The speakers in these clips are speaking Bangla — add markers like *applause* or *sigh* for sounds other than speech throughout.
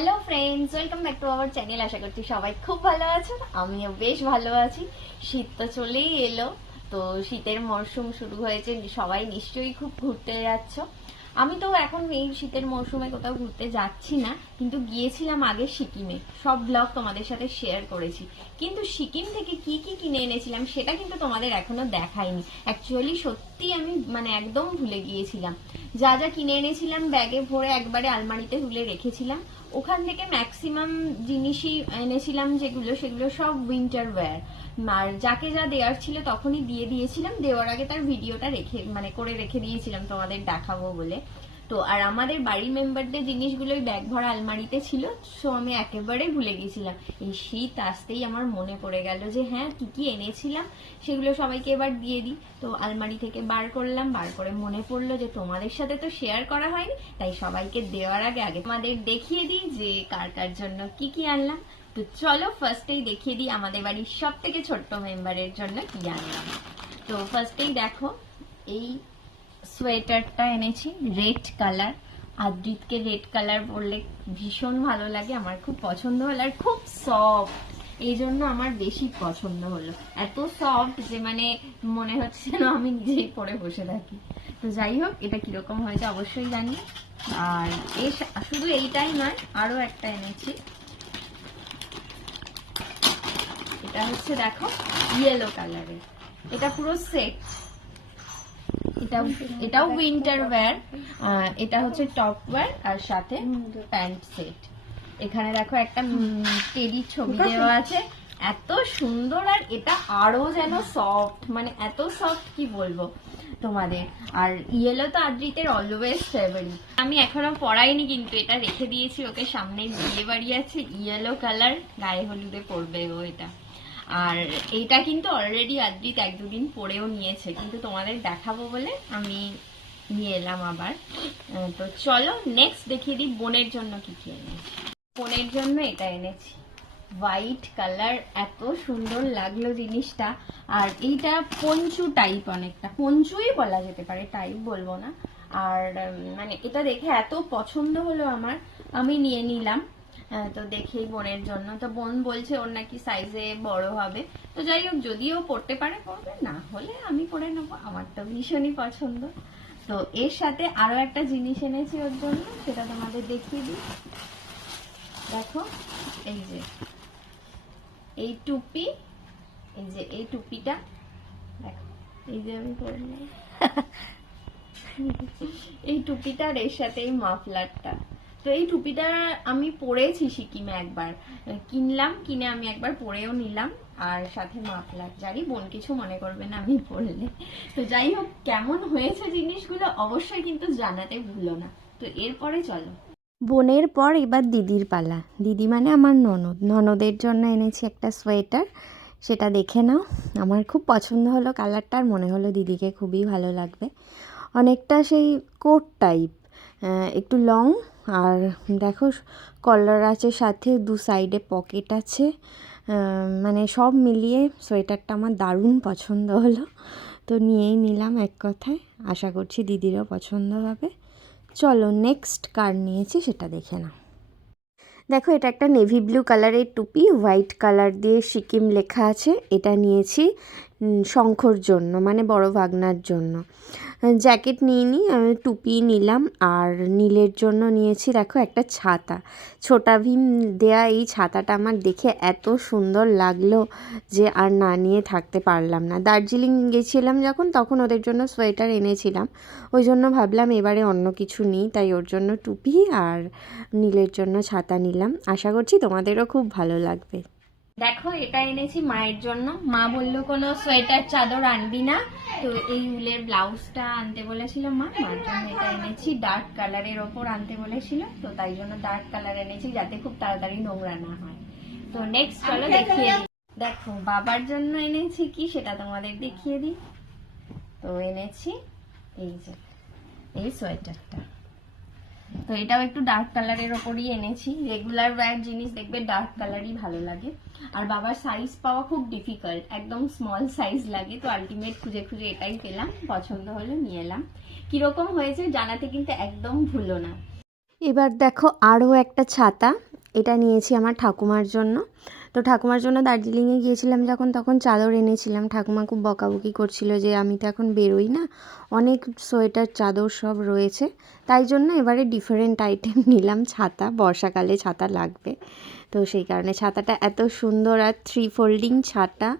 Hello friends welcome back to our channel আশা করছি সবাই খুব ভালো আছেন। আমিও বেশ ভালো আছি। শীত তো চলেই এলো। তো শীতের মরশুম শুরু হয়েছে। সবাই নিশ্চয়ই খুব ঘুরতে যাচ্ছ। আমি তো এখন এই শীতের মরশুমে কোথাও ঘুরতে যাচ্ছি না, কিন্তু গিয়েছিলাম আগে সিকিমে। সব ব্লগ তোমাদের সাথে শেয়ার করেছি। কিন্তু সিকিম থেকে কি কি কিনে এনেছিলাম, সেটা কিন্তু তোমাদের এখনও দেখাইনি। অ্যাকচুয়ালি সত্যি আমি মানে একদম ভুলে গিয়েছিলাম। যা যা কিনে এনেছিলাম, ব্যাগে ভরে একবারে আলমারিতে তুলে রেখেছিলাম। ওখান থেকে ম্যাক্সিমাম জিনিসই এনেছিলাম যেগুলো, সেগুলো সব উইন্টার ওয়্যার আর যাকে যা দেওয়ার ছিল তখনই দিয়ে দিয়েছিলাম। দেওয়ার আগে তার ভিডিওটা রেখে মানে করে রেখে দিয়েছিলাম তোমাদের দেখাবো বলে। তো আর আমাদের বাড়ির মেম্বারদের জিনিসগুলো ওই ব্যাগ ভরা আলমারিতে ছিল সো আমি একেবারে ভুলে গেছিলাম এই শীত আসতেই আমার মনে পড়ে গেল যে হ্যাঁ কি কি এনেছিলাম, সেগুলো সবাইকে এবার দিয়ে দিই। তো আলমারি থেকে বার করলাম, বার করে মনে পড়ল যে, তোমাদের সাথে তো শেয়ার করা হয়নি, তাই সবাইকে দেওয়ার আগে আগে তোমাদের দেখিয়ে দিই যে, কার কার জন্য কি কি আনলাম। তো চলো ফার্স্টেই দেখিয়ে দিই আমাদের বাড়ির সব থেকে ছোট্ট মেম্বারের জন্য কি আনলাম। তো ফার্স্টেই দেখো, এই সোয়েটারটা এনেছি, রেড কালার। আদ্রিতকে রেড কালার পরলে ভীষণ ভালো লাগে, আমার খুব পছন্দ হলো আর খুব সফট এই জন্য আমার বেশি পছন্দ হলো। এত সফট যে মানে মনে হচ্ছে যেন আমি নিজেই পরে বসে থাকি। তো যাই হোক, এটা কীরকম হয়েছে অবশ্যই জানি। আর এর শুধু এইটাই নয়, আরও একটা এনেছি। এটা হচ্ছে দেখো ইয়েলো কালারের এটা পুরো সেট এটা এটাও উইন্টার ওয়্যার এটা হচ্ছে টপ ওয়্যার আর সাথে প্যান্ট সেট এখানে দেখো একটা টেডি ছবি দেওয়া আছে। এত সুন্দর আর এটা আরও যেন সফট মানে এত সফট কি বলব তোমাদের। আর ইয়েলো তো আদ্রিতের অলওয়েজ ফেভারিট আমি এখনও পরাইনি কিন্তু, এটা রেখে দিয়েছি ওকে, সামনে বিয়ে বাড়ি আছে ইয়েলো কালার গায়ে হলুদে পরবে ও এটা। আর এইটা কিন্তু অলরেডি আদ্রিত এক দুদিন পরেও নিয়েছে, কিন্তু তোমাদের দেখাবো বলে আমি নিয়ে এলাম আবার। তো চলো নেক্সট দেখিয়ে দিই বোনের জন্য কি কি এনেছি। বোনের জন্য এটা এনেছি। হোয়াইট কালার এত সুন্দর লাগল জিনিসটা। আর এইটা পঞ্চু টাইপ অনেকটা। পঞ্চুই বলা যেতে পারে টাইপ বলব না। আর মানে এটা দেখে এত পছন্দ হলো আমার, আমি নিয়ে নিলাম। তো দেখেই বোনের জন্য। তো বোন বলছে ওর নাকি সাইজে বড় হবে। তো যাই হোক, যদিও পড়তে পারে, পড়বে। না হলে আমি পরে নেব। আমার তো ভীষণই পছন্দ। তো এর সাথে আরও একটা জিনিস এনেছি ওর জন্য, সেটা তোমাদের দেখিয়ে দিই। দেখো, এই যে, এই টুপি, এই যে, এই টুপিটা, দেখো, এই যে আমি পরে। *laughs* এই টুপিটা আর এর সাথে এই মাফলারটা। তো এই টুপিটা আমি পরেছি সিকিমে একবার। কিনলাম, কিনে আমি একবার পরেও নিলাম। আর সাথে মাফলার। জানি বোন কিছু মনে করবে না আমি পরলে। তো যাই হোক, কেমন হয়েছে জিনিসগুলো অবশ্যই কিন্তু জানাতে ভুলো না। তো এরপরে চলো। বোনের পর এবার দিদির পালা। দিদি মানে আমার ননদ। ননদের জন্য এনেছি একটা সোয়েটার। সেটা দেখে নাও। আমার খুব পছন্দ হলো কালারটা আর মনে হলো দিদিকে খুবই ভালো লাগবে। অনেকটা সেই কোট টাইপ। একটু লং আর দেখো, কলার আছে সাথে দু সাইডে পকেট আছে। মানে সব মিলিয়ে সোয়েটারটা আমার দারুণ পছন্দ হলো। তো নিয়েই নিলাম এক কথায়। আশা করছি দিদিরও পছন্দ হবে। চলো নেক্সট কার নিয়েছি, সেটা দেখে নাও। দেখো, এটা একটা নেভি ব্লু কালারের টুপি হোয়াইট কালার দিয়ে সিকিম লেখা আছে। এটা নিয়েছি শঙ্খর জন্য মানে বড় ভাগনার জন্য। জ্যাকেট নিয়ে নিই আমি টুপি নিলাম আর নীলের জন্য নিয়েছি দেখো একটা ছাতা। ছোটা ভীম দেয়া এই ছাতাটা আমার দেখে এত সুন্দর লাগল যে আর না নিয়ে থাকতে পারলাম না। দার্জিলিং গেছিলাম যখন, তখন ওদের জন্য সোয়েটার এনেছিলাম। ওই জন্য ভাবলাম এবারে অন্য কিছু নিই, তাই ওর জন্য টুপি আর নীলের জন্য ছাতা নিলাম। আশা করছি তোমাদেরও খুব ভালো লাগবে। দেখো এটা এনেছি মায়ের জন্য। মা বলল কোনো সোয়েটার চাদর আনবি না। তো এই উলের ব্লাউজটা আনতে বলেছিল মা। মার জন্য এটা এনেছি। ডার্ক কালারের ওপর আনতে বলেছিল। তো তাই জন্য ডার্ক কালার এনেছি যাতে খুব তাড়াতাড়ি নোংরা না হয়। তো নেক্সট চলো দেখিয়ে দিই। দেখো বাবার জন্য এনেছি কি সেটা তোমাদের দেখিয়ে দিই। তো এনেছি এই যে এই সোয়েটারটা। তো এটাও একটু ডার্ক কালারের ওপরই এনেছি। রেগুলার ব্র্যান্ড জিনিস দেখবে ডার্ক কালারই ভালো লাগে। আর বাবার সাইজ পাওয়া খুব ডিফিকাল্ট একদম স্মল সাইজ লাগে। তো আলটিমেট খুঁজে খুঁজে এটাই পেলাম, পছন্দ হলো নিয়ে এলাম। কীরকম হয়েছে জানাতে কিন্তু একদম ভুলো না। এবার দেখো আরও একটা ছাতা। এটা নিয়েছি আমার ঠাকুমার জন্য। তো ঠাকুমার জন্য দার্জিলিংয়ে গিয়েছিলাম যখন, তখন চাদর এনেছিলাম। ঠাকুমা খুব বকাবকি করছিল যে, আমি তো এখন বেরোই না। অনেক সোয়েটার, চাদর সব রয়েছে। তাই জন্য এবারে ডিফারেন্ট আইটেম নিলাম, ছাতা, বর্ষাকালে ছাতা লাগবে। তো সেই কারণে ছাতাটা এত সুন্দর আর থ্রি ফোল্ডিং ছাতা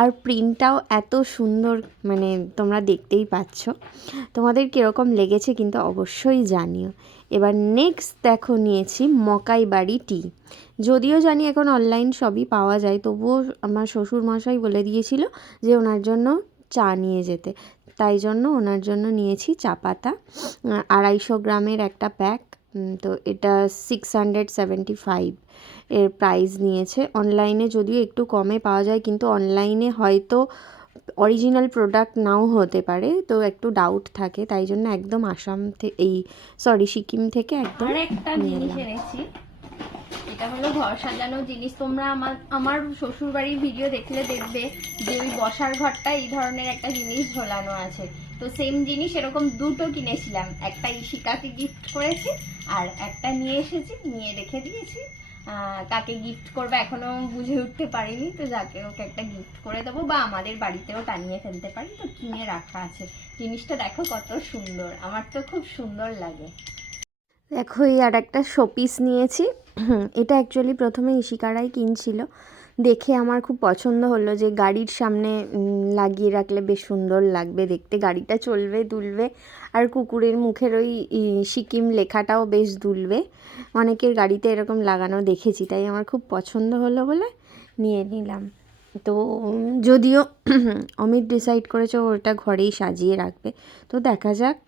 আর প্রিন্টটাও এত সুন্দর মানে তোমরা দেখতেই পাচ্ছ। তোমাদের কীরকম লেগেছে কিন্তু অবশ্যই জানিও। এবার নেক্সট দেখো নিয়েছি মকাই বাড়ি টি যদিও জানি এখন অনলাইন সবই পাওয়া যায়, তবুও আমার শ্বশুর মশাই বলে দিয়েছিল যে ওনার জন্য চা নিয়ে যেতে। তাই জন্য ওনার জন্য নিয়েছি চা পাতা। আড়াইশো গ্রামের একটা প্যাক তো এটা সিক্স হান্ড্রেড সেভেন্টি ফাইভ এর প্রাইস নিয়েছে। অনলাইনে যদিও একটু কমে পাওয়া যায় কিন্তু অনলাইনে হয়তো অরিজিনাল প্রোডাক্ট নাও হতে পারে তো একটু ডাউট থাকে তাই জন্য একদম আসাম থেকে এই সরি সিকিম থেকে একদম একটা জিনিস এনেছি এটা হলো ঘর সাজানো জিনিস। তোমরা আমার আমার শ্বশুর বাড়ির ভিডিও দেখলে দেখবে যে ওই বসার ঘরটা এই ধরনের একটা জিনিস ঝোলানো আছে। তো সেম জিনিস এরকম দুটো কিনেছিলাম। একটা ইশিকাকে গিফট করেছি আর একটা নিয়ে এসেছি, নিয়ে রেখে দিয়েছি। কাকে গিফট করবে এখনও বুঝে উঠতে পারিনি, তো যাকে ওকে একটা গিফট করে দেবো বা আমাদের বাড়িতেও টানিয়ে ফেলতে পারি। তো কিনে রাখা আছে। জিনিসটা দেখো কত সুন্দর। আমার তো খুব সুন্দর লাগে। দেখো, এই আর একটা শোপিস নিয়েছি। *clears throat* এটা অ্যাকচুয়ালি প্রথমে ইশিকারাই কিনছিল। দেখে আমার খুব পছন্দ হলো যে গাড়ির সামনে লাগিয়ে রাখলে বেশ সুন্দর লাগবে দেখতে। গাড়িটা চলবে, দুলবে আর কুকুরের মুখের ওই সিকিম লেখাটাও বেশ দুলবে। অনেকের গাড়িতে এরকম লাগানো দেখেছি, তাই আমার খুব পছন্দ হলো বলে নিয়ে নিলাম। তো যদিও *clears throat* অমিত ডিসাইড করেছে ওটা ঘরেই সাজিয়ে রাখবে। তো দেখা যাক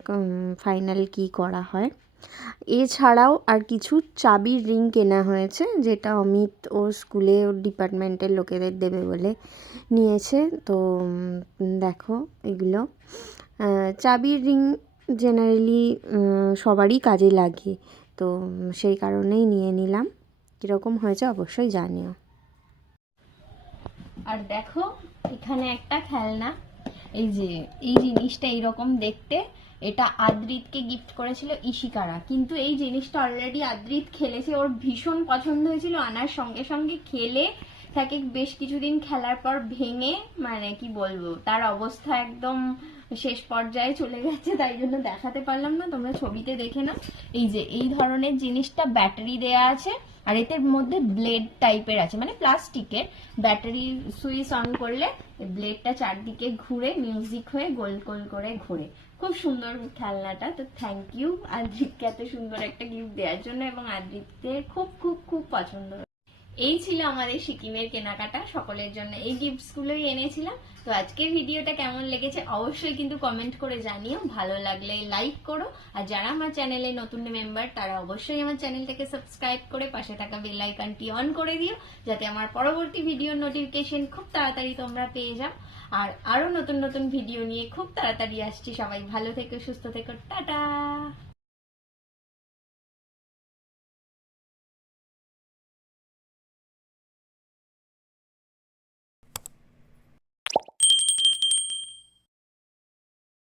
ফাইনাল কি করা হয়। এছাড়াও আর কিছু চাবির রিং কেনা হয়েছে, যেটা অমিত ওর স্কুলে, ওর ডিপার্টমেন্টের লোকেদের দেবে বলে নিয়েছে। তো দেখো এগুলো। চাবির রিং জেনারেলি সবারই কাজে লাগে। তো, সেই কারণেই নিয়ে নিলাম। কীরকম হয়েছে অবশ্যই জানিও। আর দেখো, এখানে একটা খেলনা। এই যে, এই জিনিসটা এইরকম দেখতে, এটা আদ্রিতকে গিফট করেছিল ইশিকারা। কিন্তু এই জিনিসটা অলরেডি আদ্রিত খেলেছে, ওর ভীষণ পছন্দ হয়েছিল, আনার সঙ্গে সঙ্গে খেলে তাকে বেশ কিছুদিন খেলার পর ভেঙে মানে কি বলব, তার অবস্থা একদম শেষ পর্যায়ে চলে গেছে, তাই জন্য দেখাতে পারলাম না, তোমরা ছবিতে দেখে নাও। এই যে, এই ধরনের জিনিসটা ব্যাটারি দেয়া আছে। আর এদের মধ্যে ব্লেড টাইপের আছে মানে প্লাস্টিকের। ব্যাটারি সুইচ অন করলে ব্লেডটা চারদিকে ঘুরে মিউজিক হয়ে, গোল গোল করে ঘুরে। খুব সুন্দর খেলনাটা, তো থ্যাংক ইউ আদ্রিতকে এত সুন্দর একটা গিফট দেওয়ার জন্য এবং আদ্রিতকে খুব খুব খুব পছন্দ এই ছিল আমাদের সিকিমের কেনাকাটা। সকলের জন্য এই গিফটসগুলোই এনেছিলাম। তো আজকের ভিডিওটা কেমন লেগেছে অবশ্যই কিন্তু কমেন্ট করে জানিও। ভালো লাগলে লাইক করো। আর যারা আমার চ্যানেলে নতুন মেম্বার তারা অবশ্যই আমার চ্যানেলটাকে সাবস্ক্রাইব করে পাশে থাকা বেল আইকনটি অন করে দিও, যাতে আমার পরবর্তী ভিডিওর নোটিফিকেশন খুব তাড়াতাড়ি তোমরা পেয়ে যাও। আর আরও নতুন নতুন ভিডিও নিয়ে খুব তাড়াতাড়ি আসছি। সবাই ভালো থেকো, সুস্থ থেকো। টাটা!